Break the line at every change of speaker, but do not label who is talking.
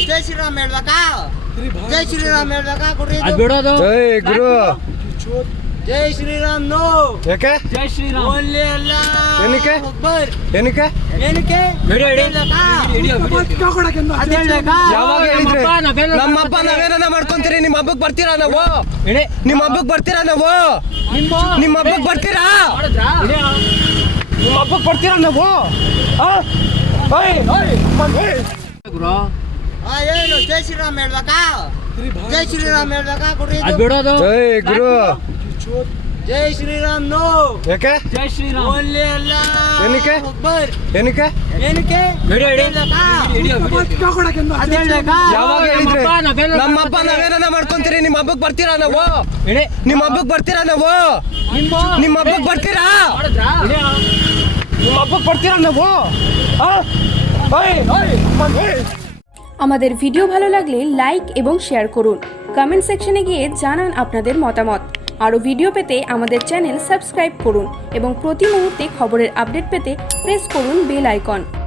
ಜೈ ಶ್ರೀರಾಮ್ ಹೇಳ್ಬೇಕಾ? ಜೈ ಶ್ರೀರಾಮ್ ಹೇಳ್ಬೇಕಾ? ಕೊಡ್ರಿ ಇದು.
ಅದ್ ಬಿಡೋದು.
ಜೈ ಗುರು.
ಜೈ ಶ್ರೀರಾಮ್ ನೋ.
ಯಾಕೆ?
ಜೈ ಶ್ರೀರಾಮ್.
ಓನ್ಲಿ ಅಲ್ಲ.
ಏನಕ್ಕೆ?
ಅಕ್ಬರ್.
ಏನಕ್ಕೆ?
ಏನಕ್ಕೆ?
ವಿಡಿಯೋ ಹಿಡಿ.
ಹೇಳ್ಬೇಕಾ?
ಅದ್ ಹೇಳ್ಬೇಕಾ?
ಯಾವಾಗ ಹೇಳಿದ್ರೆ? ನಮ್ಮ ಹಬ್ಬ
ನಮ್ಮ
ನಾವೇನ ಮಾಡ್ಕೊಂತೀರಿ? ನಿಮ್ಮ ಹಬ್ಬಕ್ಕೆ ಬರ್ತೀರಾ ನಾವು?
ಇಡಿ.
ನಿಮ್ಮ ಹಬ್ಬಕ್ಕೆ ಬರ್ತೀರಾ ನಾವು? ನಿಮ್ಮ ಹಬ್ಬಕ್ಕೆ ಬರ್ತೀರಾ?
ಇಡಿ.
ನಿಮ್ಮ ಹಬ್ಬಕ್ಕೆ ಬರ್ತೀರಾ ನಾವು?
ಗುರು.
ಏನು ಜೈ ಶ್ರೀರಾಮ್ ಹೇಳ್ಬೇಕಾ? ಜೈ ಶ್ರೀರಾಮ್ ಹೇಳ್ಬೇಕಾ? ಕೊಡ್ರಿ
ಅದ್
ಇದು.
ಬಿಡೋದು.
ಜೈ ಗುರು.
ಜೈ ಶ್ರೀರಾಮ್ ನೋ.
ಯಾಕೆ?
ಜೈ ಶ್ರೀರಾಮ್.
ಓನ್ಲಿ ಅಲ್ಲ.
ಏನಕ್ಕೆ?
ಅಕ್ಬರ್.
ಏನಕ್ಕೆ?
ಏನಕ್ಕೆ?
ವಿಡಿಯೋ ಹಿಡಿ.
ಹೇಳ್ಬೇಕಾ?
ಅದ್ ಹೇಳ್ಬೇಕಾ?
ಯಾವಾಗ ಹೇಳಿದ್ರೆ?
ನಮ್ಮ
ನಮ್ಮ ಹಬ್ಬ ನಾವೇನ ಮಾಡ್ಕೊಂತೀರಿ? ನಿಮ್ಮ ಹಬ್ಬಕ್ಕೆ ಬರ್ತೀರಾ ನಾವು?
ಇಡಿ.
ನಿಮ್ಮ ಹಬ್ಬಕ್ಕೆ ಬರ್ತೀರಾ ನಾವು? ನಿಮ್ಮ ಹಬ್ಬಕ್ಕೆ ಬರ್ತೀರಾ?
ಇಡಿ.
ನಿಮ್ಮ ಹಬ್ಬಕ್ಕೆ ಬರ್ತೀರಾ ನಾವು?
আমাদের ভিডিও ভালো লাগলে লাইক এবং শেয়ার করুন। কমেন্ট সেকশনে গিয়ে জানান আপনাদের মতামত। আরও ভিডিও পেতে আমাদের চ্যানেল সাবস্ক্রাইব করুন এবং প্রতি মুহূর্তে খবরের আপডেট পেতে প্রেস করুন বেল আইকন।